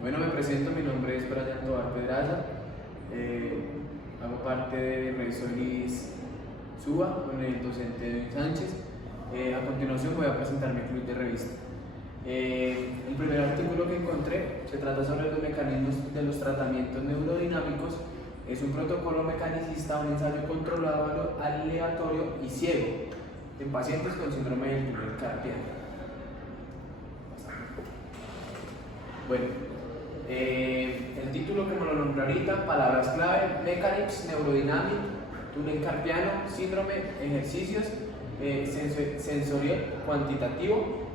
Bueno, me presento, mi nombre es Brian Tobar Pedraza, hago parte de Rey Solís Suba con el docente Edwin Sánchez. A continuación voy a presentar mi club de revista. El primer artículo que encontré se trata sobre los mecanismos de los tratamientos neurodinâmicos. Es un protocolo mecanicista, un ensayo controlado, aleatorio y ciego en pacientes con síndrome del túnel carpiano. Bueno, el título que me lo nombré ahorita, palabras clave: Mechanics, Neurodynamic, túnel carpiano, síndrome, ejercicios, sensorial, cuantitativo.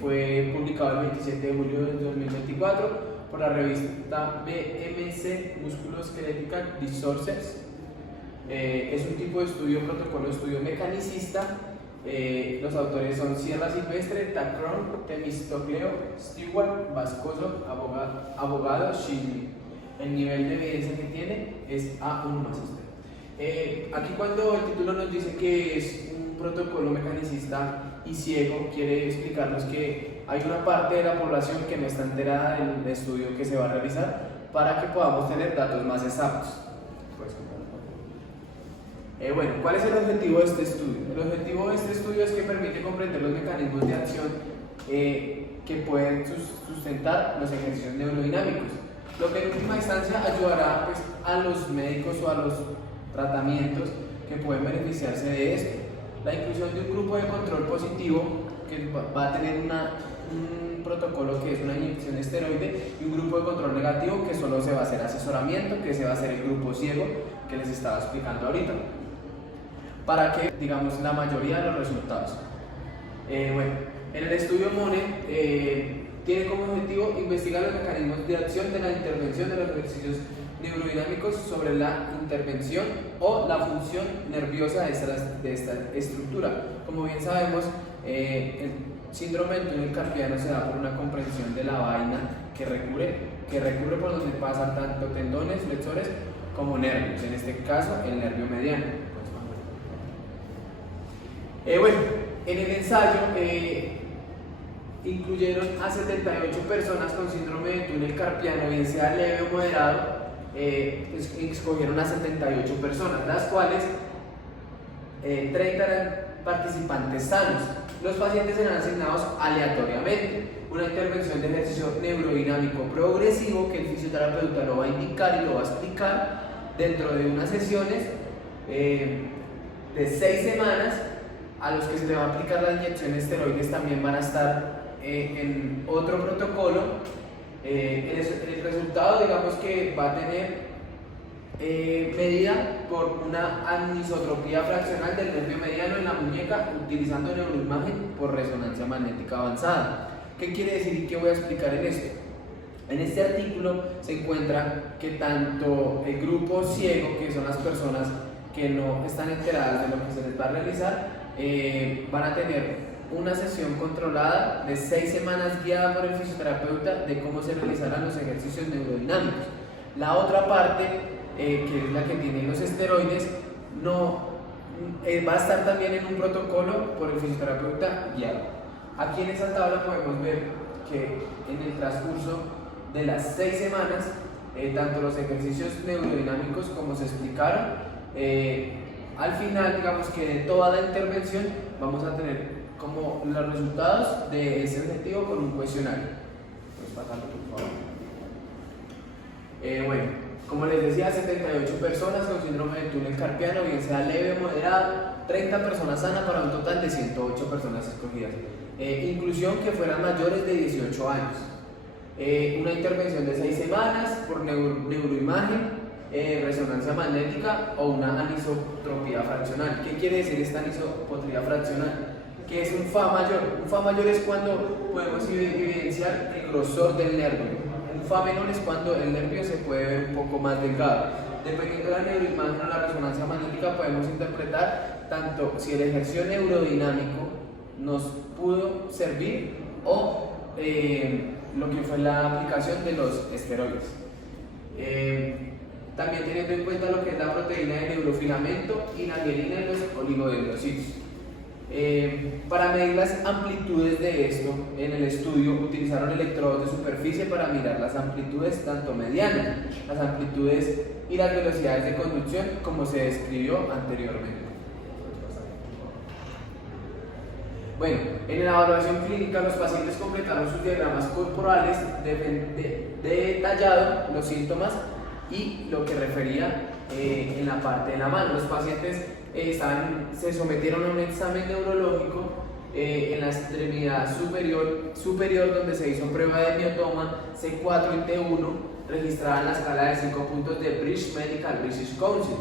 Fue publicado el 27 de julio de 2024 por la revista BMC Musculoskeletal Disorders. Es un tipo de estudio, protocolo de estudio mecanicista. Los autores son Sierra Silvestre, Tacron, Temistocleo, Stewart, Vascoso, Abogado, Shilly. El nivel de evidencia que tiene es A1+. Aquí cuando el título nos dice que es un protocolo mecanicista y ciego, quiere explicarnos que hay una parte de la población que no está enterada del estudio que se va a realizar para que podamos tener datos más exactos. Bueno, ¿cuál es el objetivo de este estudio? El objetivo de este estudio es que permite comprender los mecanismos de acción que pueden sustentar los ejercicios neurodinâmicos, lo que en última instancia ayudará pues, a los médicos o a los tratamientos que pueden beneficiarse de esto. La inclusión de un grupo de control positivo que va a tener un protocolo que es una inyección de esteroide, y un grupo de control negativo que solo se va a hacer asesoramiento, que se va a hacer el grupo ciego que les estaba explicando ahorita, para que digamos la mayoría de los resultados. Bueno, en el estudio MONE tiene como objetivo investigar los mecanismos de acción de la intervención de los ejercicios neurodinámicos sobre la intervención o la función nerviosa de esta estructura. Como bien sabemos, el síndrome del túnel carpiano se da por una compresión de la vaina que recubre por donde pasan tanto tendones, flexores como nervios, en este caso el nervio mediano. Bueno, en el ensayo incluyeron a 78 personas con síndrome de túnel carpiano, bien sea leve o moderado. Escogieron a 78 personas, las cuales 30 eran participantes sanos. Los pacientes eran asignados aleatoriamente. Una intervención de ejercicio neurodinámico progresivo que el fisioterapeuta lo va a indicar y lo va a explicar dentro de unas sesiones de 6 semanas. A los que se le va a aplicar la inyección de esteroides también van a estar en otro protocolo. El resultado, digamos que va a tener medida por una anisotropía fraccional del nervio mediano en la muñeca utilizando neuroimagen por resonancia magnética avanzada. ¿Qué quiere decir y qué voy a explicar en esto? En este artículo se encuentra que tanto el grupo ciego, que son las personas que no están enteradas de lo que se les va a realizar, van a tener una sesión controlada de 6 semanas guiada por el fisioterapeuta de cómo se realizarán los ejercicios neurodinámicos. La otra parte, que es la que tiene los esteroides, va a estar también en un protocolo por el fisioterapeuta guiado. Aquí en esta tabla podemos ver que en el transcurso de las 6 semanas, tanto los ejercicios neurodinámicos como se explicaron, al final, digamos que de toda la intervención vamos a tener como los resultados de ese objetivo con un cuestionario. Puedes pasarlo, por favor. Bueno, como les decía, 78 personas con síndrome del túnel carpiano, bien sea leve o moderado, 30 personas sanas para un total de 108 personas escogidas. Inclusión que fueran mayores de 18 años. Una intervención de 6 semanas por neuroimagen, resonancia magnética o una anisotropía fraccional. ¿Qué quiere decir esta anisotropía fraccional? Que es un Fa mayor. Un Fa mayor es cuando podemos evidenciar el grosor del nervio. Un Fa menor es cuando el nervio se puede ver un poco más delgado. Dependiendo de la neuroimagen o la resonancia magnética, podemos interpretar tanto si el ejercicio neurodinámico nos pudo servir o lo que fue la aplicación de los esteroides. También teniendo en cuenta lo que es la proteína de neurofilamento y la mielina en los oligodendrocitos. Para medir las amplitudes de esto, en el estudio utilizaron electrodos de superficie para mirar las amplitudes tanto medianas, las amplitudes y las velocidades de conducción como se describió anteriormente. Bueno, en la evaluación clínica los pacientes completaron sus diagramas corporales detallado los síntomas y lo que refería en la parte de la mano. Los pacientes se sometieron a un examen neurológico en la extremidad superior donde se hizo prueba de miotoma C4 y T1 registrada en la escala de 5 puntos de British Medical Research Council.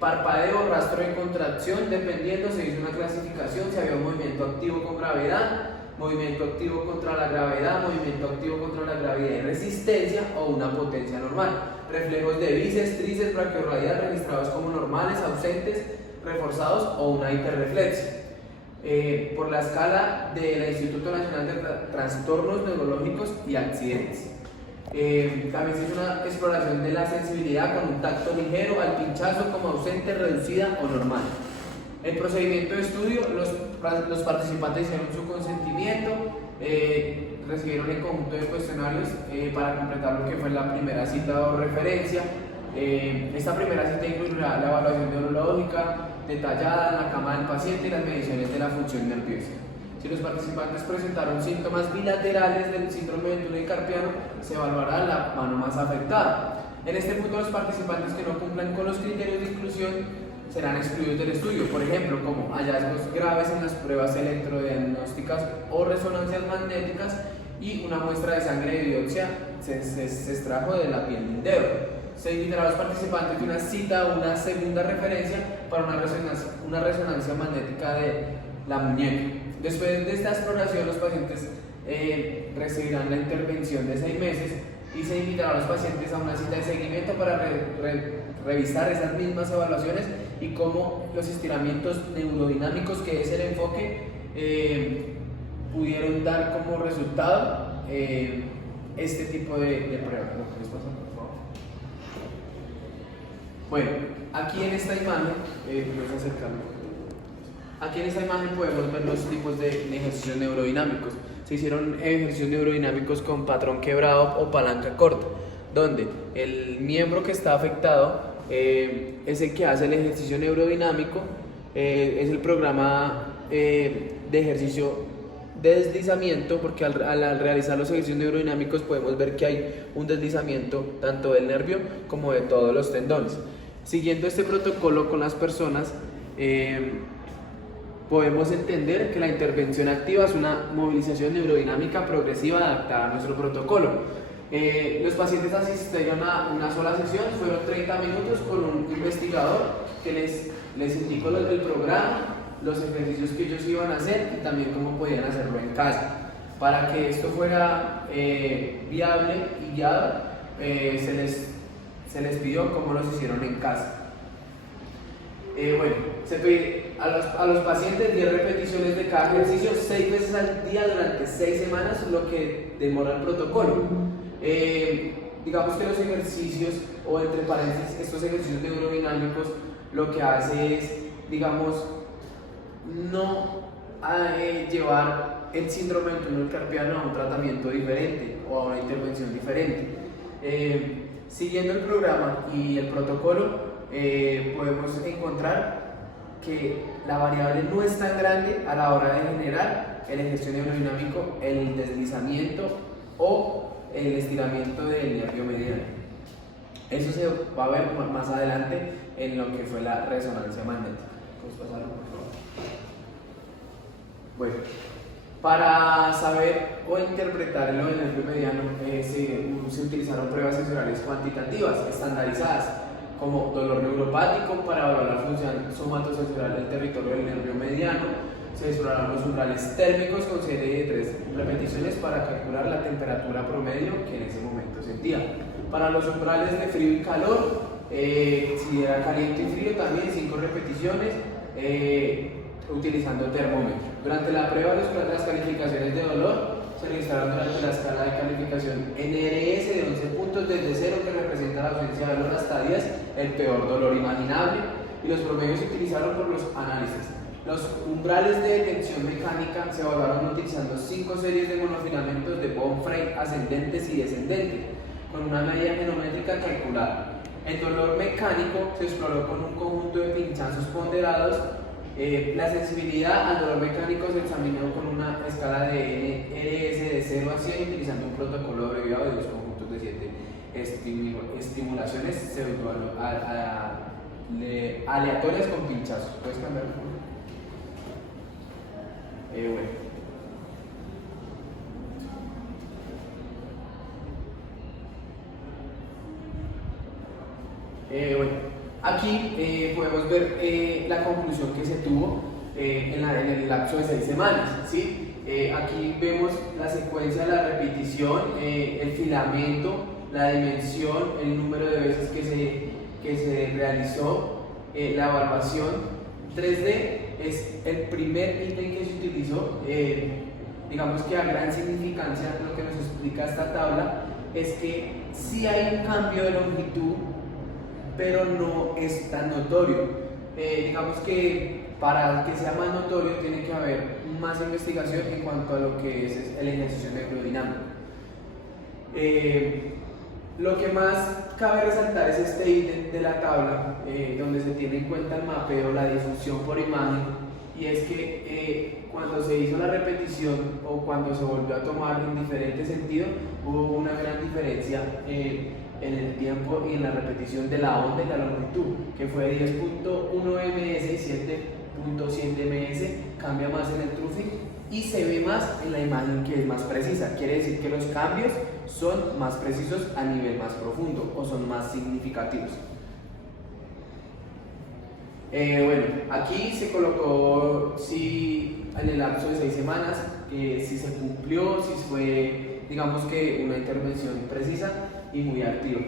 Parpadeo, rastro de contracción, dependiendo, se hizo una clasificación si había un movimiento activo con gravedad, movimiento activo contra la gravedad, movimiento activo contra la gravedad y resistencia o una potencia normal. Reflejos de bíceps, tríceps, brachiorradial registrados como normales, ausentes, reforzados o una hiperreflexia. Por la escala del Instituto Nacional de Trastornos Neurológicos y Accidentes. También se hizo una exploración de la sensibilidad con un tacto ligero al pinchazo como ausente, reducida o normal. El procedimiento de estudio, los participantes hicieron su consentimiento, recibieron el conjunto de cuestionarios para completar lo que fue la primera cita o referencia. Esta primera cita incluirá la evaluación neurológica detallada en la cama del paciente y las mediciones de la función nerviosa. Si los participantes presentaron síntomas bilaterales del síndrome del túnel carpiano, se evaluará la mano más afectada. En este punto, los participantes que no cumplan con los criterios de inclusión serán excluidos del estudio, por ejemplo, como hallazgos graves en las pruebas electrodiagnósticas o resonancias magnéticas y una muestra de sangre de biopsia se extrajo de la piel de un dedo. Se invitará a los participantes de una cita o una segunda referencia para una resonancia magnética de la muñeca. Después de esta exploración, los pacientes recibirán la intervención de 6 meses y se invitará a los pacientes a una cita de seguimiento para revisar esas mismas evaluaciones y cómo los estiramientos neurodinámicos, que es el enfoque, pudieron dar como resultado este tipo de pruebas. ¿No? ¿Puedes pasar, por favor? Bueno, aquí en esta imagen, puedes acercarme. Aquí en esta imagen podemos ver los tipos de ejercicios neurodinámicos. Se hicieron ejercicios neurodinámicos con patrón quebrado o palanca corta, donde el miembro que está afectado es el que hace el ejercicio neurodinámico, es el programa de ejercicio de deslizamiento, porque al realizar los ejercicios neurodinámicos podemos ver que hay un deslizamiento tanto del nervio como de todos los tendones. Siguiendo este protocolo con las personas, podemos entender que la intervención activa es una movilización neurodinámica progresiva adaptada a nuestro protocolo. Los pacientes asistieron a una sola sesión, fueron 30 minutos con un investigador que les indicó el programa, los ejercicios que ellos iban a hacer y también cómo podían hacerlo en casa. Para que esto fuera viable y guiado, se les pidió cómo los hicieron en casa. Bueno, se pide a los pacientes 10 repeticiones de cada ejercicio 6 veces al día durante 6 semanas, lo que demora el protocolo. Digamos que los ejercicios, o entre paréntesis, estos ejercicios neurodinámicos, lo que hace es, digamos, no llevar el síndrome del túnel carpiano a un tratamiento diferente o a una intervención diferente. Siguiendo el programa y el protocolo, podemos encontrar que la variable no es tan grande a la hora de generar el ejercicio neurodinámico, el deslizamiento o el estiramiento del nervio mediano. Eso se va a ver más adelante en lo que fue la resonancia magnética. ¿Puedes pasarlo, por favor? Bueno, para saber o interpretar lo del nervio mediano se utilizaron pruebas sensoriales cuantitativas estandarizadas, como dolor neuropático para evaluar la función somatosensorial del territorio del nervio mediano. Se exploraron los umbrales térmicos con serie de 3 repeticiones para calcular la temperatura promedio que en ese momento sentía. Para los umbrales de frío y calor, si era caliente y frío, también 5 repeticiones utilizando termómetro. Durante la prueba, las calificaciones de dolor se registraron durante la escala de calificación NRS de 11 puntos desde 0, que representa la ausencia de dolor, hasta 10, el peor dolor imaginable, y los promedios se utilizaron por los análisis. Los umbrales de tensión mecánica se evaluaron utilizando 5 series de monofilamentos de bond frame ascendentes y descendentes, con una medida genométrica calculada. El dolor mecánico se exploró con un conjunto de pinchazos ponderados. La sensibilidad al dolor mecánico se examinó con una escala de NRS de 0 a 100 utilizando un protocolo abreviado de 2 conjuntos de 7 estimulaciones aleatorias con pinchazos. ¿Puedes cambiar? Bueno, aquí podemos ver la conclusión que se tuvo en el lapso de 6 semanas, ¿sí? Aquí vemos la secuencia de la repetición, el filamento, la dimensión, el número de veces que se realizó, la evaluación. 3D es el primer ítem que se utilizó. Digamos que a gran significancia lo que nos explica esta tabla es que sí hay un cambio de longitud, pero no es tan notorio. Digamos que para que sea más notorio tiene que haber más investigación en cuanto a lo que es el ejercicio necrodinámico. Lo que más cabe resaltar es este ítem de la tabla, donde se tiene en cuenta el mapeo, la difusión por imagen, y es que cuando se hizo la repetición o cuando se volvió a tomar en diferente sentido, hubo una gran diferencia en el tiempo y en la repetición de la onda y la longitud, que fue 10.1 ms y 7.100 ms, cambia más en el truffing y se ve más en la imagen que es más precisa. Quiere decir que los cambios son más precisos a nivel más profundo o son más significativos. Bueno, aquí se colocó si en el lapso de 6 semanas, si se cumplió, si fue, digamos que una intervención precisa y muy activa.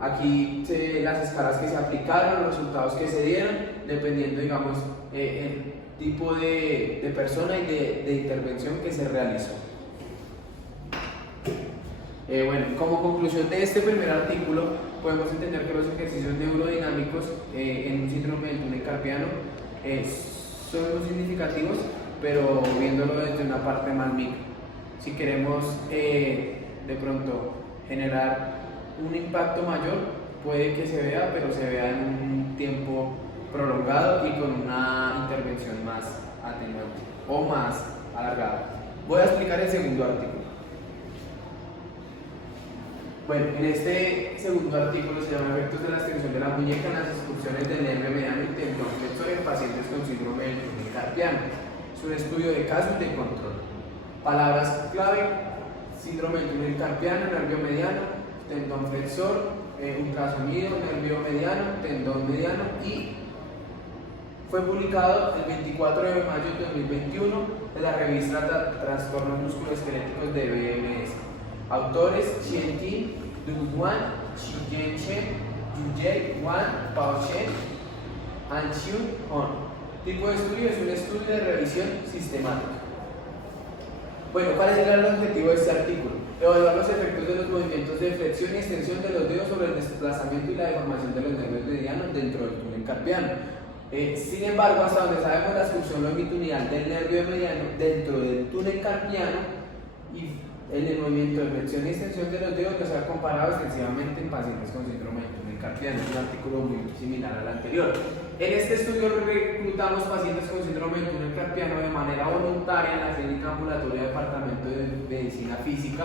Aquí las escalas que se aplicaron, los resultados que se dieron, dependiendo, digamos, el tipo de persona y de intervención que se realizó. Bueno, como conclusión de este primer artículo, podemos entender que los ejercicios neurodinámicos en un síndrome del túnel carpiano son muy significativos, pero viéndolo desde una parte más micro. Si queremos de pronto generar un impacto mayor, puede que se vea, pero se vea en un tiempo prolongado y con una intervención más atenuante o más alargada. Voy a explicar el segundo artículo. Bueno, en este segundo artículo se llama efectos de la extensión de la muñeca en las excursiones del nervio mediano y tendón flexor en pacientes con síndrome del túnel carpiano. Es un estudio de caso y de control. Palabras clave: síndrome del túnel carpiano, nervio mediano, tendón flexor, ultrasonido, nervio mediano, tendón mediano, y fue publicado el 24 de mayo de 2021 en la revista Trastornos Musculoesqueléticos de BMS. Autores: Chien Tin, Du Duan, Xijen Chen, Yujie Wan, Pao Chen, and Xiu Hong. Tipo de estudio: es un estudio de revisión sistemática. Bueno, ¿cuál es el objetivo de este artículo? Evaluar los efectos de los movimientos de flexión y extensión de los dedos sobre el desplazamiento y la deformación de los nervios medianos dentro del túnel carpiano. Sin embargo, hasta donde sabemos, la excursión longitudinal del nervio mediano dentro del túnel carpiano y el movimiento de flexión y extensión de los dedos no se ha comparado extensivamente en pacientes con síndrome del túnel carpiano. Es un artículo muy similar al anterior. En este estudio reclutamos pacientes con síndrome del túnel carpiano de manera voluntaria en la clínica ambulatoria del Departamento de Medicina Física.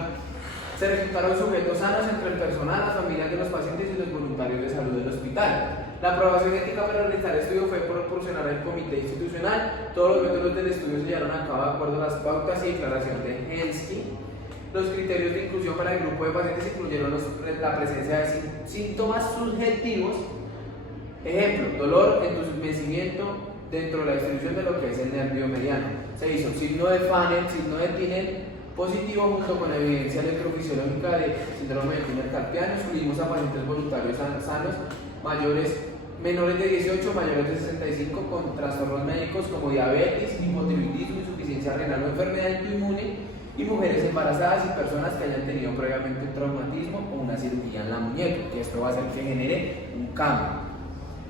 Se reclutaron sujetos sanos entre el personal, las familias de los pacientes y los voluntarios de salud del hospital. La aprobación ética para realizar el estudio fue proporcional al comité institucional. Todos los métodos del estudio se llevaron a cabo de acuerdo a las pautas y declaración de Hensky. Los criterios de inclusión para el grupo de pacientes incluyeron la presencia de síntomas subjetivos, ejemplo, dolor, entumecimiento dentro de la distribución de lo que es el nervio mediano. Se hizo signo de Fanel, signo de Tinel positivo junto con evidencia electrofisiológica de síndrome del túnel carpiano. Excluimos a pacientes voluntarios sanos, menores de 18, mayores de 65 con trastornos médicos como diabetes, hipotiroidismo, insuficiencia renal o enfermedad autoinmune, y mujeres embarazadas y personas que hayan tenido previamente un traumatismo o una cirugía en la muñeca, que esto va a hacer que genere un cambio.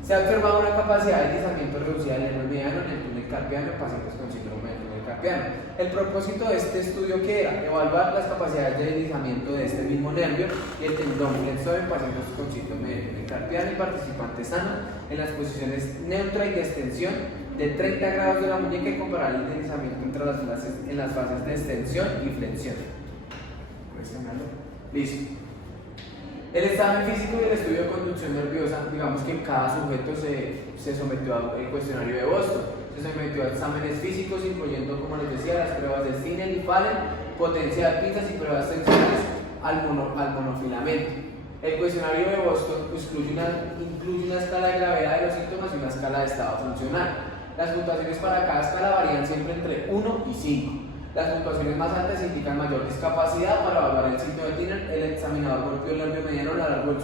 Se ha observado una capacidad de deslizamiento reducida del nervio mediano en el túnel carpiano en pacientes con síndrome del túnel carpiano. El propósito de este estudio, ¿qué era? Evaluar las capacidades de deslizamiento de este mismo nervio y el tendón flexor en pacientes con síndrome del túnel carpiano y participantes sanos en las posiciones neutra y de extensión de 30 grados de la muñeca y comparar el deslizamiento entre las fases de extensión y flexión. Listo. El examen físico y el estudio de conducción nerviosa, digamos que cada sujeto se sometió al cuestionario de Boston, se sometió a exámenes físicos, incluyendo, como les decía, las pruebas de Stinel y Fallen, potencia de pinzas y pruebas tensionales al monofilamento. El cuestionario de Boston incluye una escala de gravedad de los síntomas y una escala de estado funcional. Las puntuaciones para cada escala varían siempre entre 1 y 5. Las puntuaciones más altas indican mayor discapacidad. Para evaluar el signo de Tinel, el examinador golpeó el nervio mediano a lo largo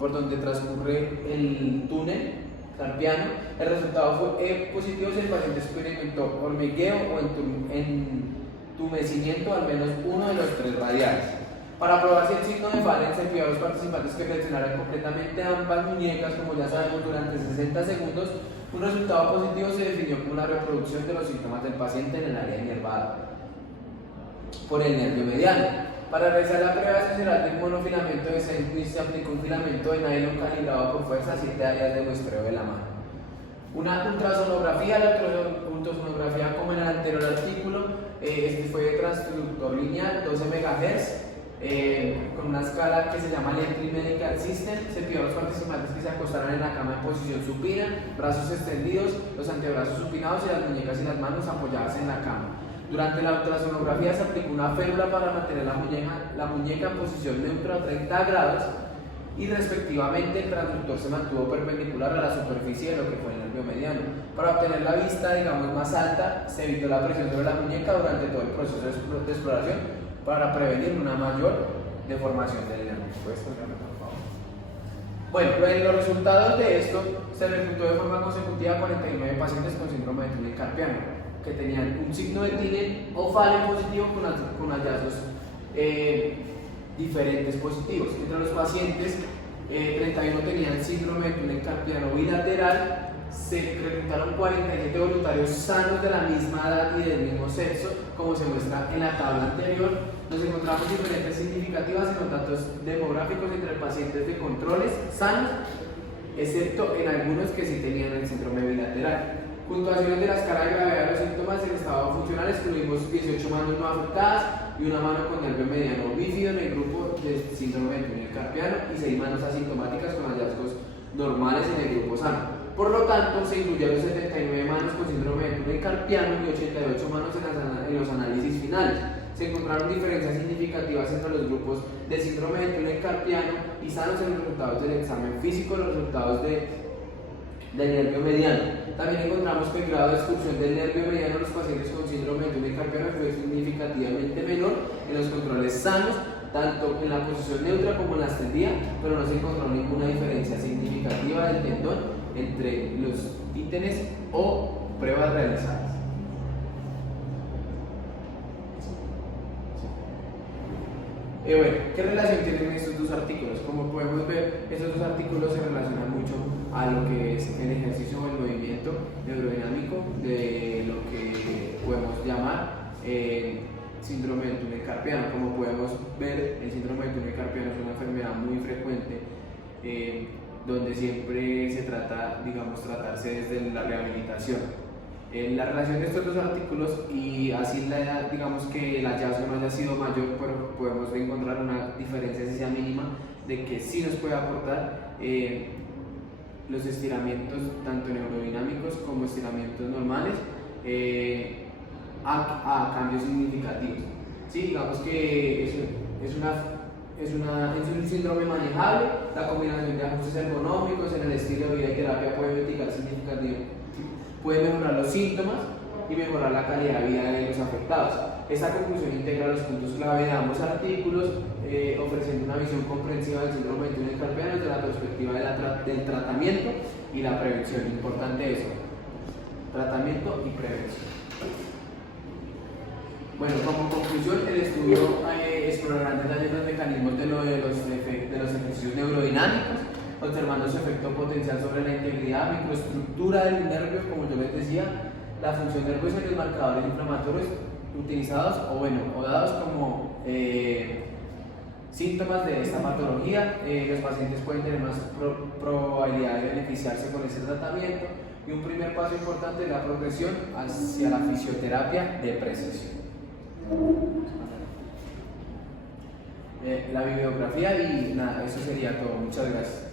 por donde transcurre el túnel carpiano. El resultado fue positivo si el paciente experimentó hormigueo o entumecimiento al menos uno de los 3 radiales. Para probar si el signo de Fallen, se pidió a los participantes que flexionaran completamente ambas muñecas, como ya sabemos, durante 60 segundos. Un resultado positivo se definió como una reproducción de los síntomas del paciente en el área inervada por el nervio mediano. Para realizar la prueba excepcional del monofilamento de Senquist se aplicó un filamento de nylon calibrado por fuerza a 7 áreas de muestreo de la mano. Una ultrasonografía, la ultrasonografía como en el anterior artículo, este fue de transductor lineal, 12 MHz, con una escala que se llama Electric Medical System. Se pidió a los participantes que se acostaran en la cama en posición supina, brazos extendidos, los antebrazos supinados y las muñecas y las manos apoyadas en la cama. Durante la ultrasonografía se aplicó una férula para mantener la muñeca en posición neutra a 30 grados y respectivamente el transductor se mantuvo perpendicular a la superficie de lo que fue el nervio mediano. Para obtener la vista, digamos, más alta, se evitó la presión sobre la muñeca durante todo el proceso de exploración para prevenir una mayor deformación del nervio. ¿Puedes tocarme, por favor? Bueno, los resultados de esto se reclutó de forma consecutiva a 49 pacientes con síndrome de túnel carpiano que tenían un signo de Tinel o Fallen positivo con hallazgos diferentes positivos. Entre los pacientes, 31 tenían síndrome de túnel carpiano bilateral. Se reclutaron 47 voluntarios sanos de la misma edad y del mismo sexo, como se muestra en la tabla anterior. Nos encontramos diferencias significativas en los datos demográficos entre pacientes de controles sanos, excepto en algunos que sí tenían el síndrome bilateral. Puntuaciones de la escala de gravedad de los síntomas en estado funcional: excluimos 18 manos no afectadas y una mano con nervio mediano bífido en el grupo de síndrome de túnel carpiano y 6 manos asintomáticas con hallazgos normales en el grupo sano. Por lo tanto, se incluyeron 79 manos con síndrome de túnel carpiano y 88 manos en los análisis finales. Se encontraron diferencias significativas entre los grupos de síndrome de túnel carpiano y sanos en los resultados del examen físico, los resultados del nervio mediano. También encontramos que el grado de excursión del nervio mediano en los pacientes con síndrome de túnel carpiano fue significativamente menor en los controles sanos, tanto en la posición neutra como en la extendida, pero no se encontró ninguna diferencia significativa del tendón entre los ítems o pruebas realizadas. Bueno, ¿qué relación tienen estos dos artículos? Como podemos ver, estos dos artículos se relacionan mucho a lo que es el ejercicio o el movimiento neurodinámico de lo que podemos llamar síndrome del túnel carpiano. Como podemos ver, el síndrome del túnel carpiano es una enfermedad muy frecuente, donde siempre se trata, digamos, tratarse desde la rehabilitación. La relación de estos dos artículos y así la edad, digamos que el hallazgo no haya sido mayor, pero podemos encontrar una diferencia, si sea mínima, de que sí nos puede aportar los estiramientos tanto neurodinámicos como estiramientos normales a cambios significativos. Sí, digamos que es un síndrome manejable. La combinación de ajustes ergonómicos en el estilo de vida y terapia puede mitigar significativamente. Puede mejorar los síntomas y mejorar la calidad de vida de los afectados. Esta conclusión integra los puntos clave de ambos artículos, ofreciendo una visión comprensiva del síndrome de túnel carpiano desde la perspectiva del tratamiento y la prevención. Importante eso: tratamiento y prevención. Bueno, como conclusión, el estudio explorará en detalle los mecanismos de los ejercicios neurodinámicos, observando su efecto potencial sobre la integridad, microestructura del nervio, como yo les decía, la función nerviosa y los marcadores inflamatorios utilizados o dados como síntomas de esta patología. Los pacientes pueden tener más probabilidad de beneficiarse con este tratamiento, y un primer paso importante es la progresión hacia la fisioterapia de precisión. La bibliografía y nada, eso sería todo. Muchas gracias.